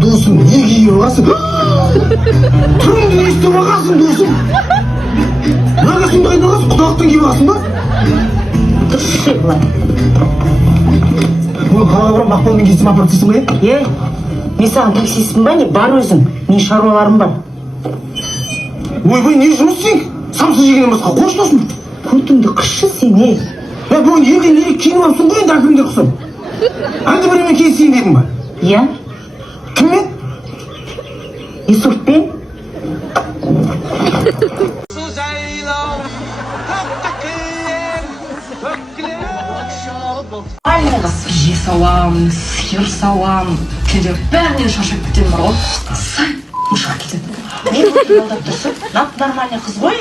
досым, не киіп аласың? Түріңді не істеп алғансың, досым? Нағасыңды қайда аласың? Құдалықтан киіп аласың ба? Дұрыс былай. Бұл қалаға барам, Мақпалмен келісім апарып дейсің ба? Мен саған таксистпін ба не? Бар өзің. Мен шаруаларым бар. Ойбай, не жұмыс істейін? Самсы жегеннен басқа қош досым. Көтіңді қышшы сен, Бүгін елден ерек киініп алыпсың ғой, енді әкімдер құсым. Әлде біреумен келісейін дедің ба? Иә? Кіммен? Юсуфпен? Бие сауам, сиыр сауам, кейде бәрінен шаршап кетемін бар ғой. Сай, ұшқа кетеді. Не болды алдап тұрсың? Нормальный қыз ғой,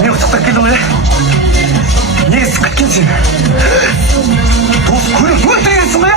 Не құттықтап келдің ғой? Не ісіп кеткен сен? Дос көріп өлтіргенсің ғой?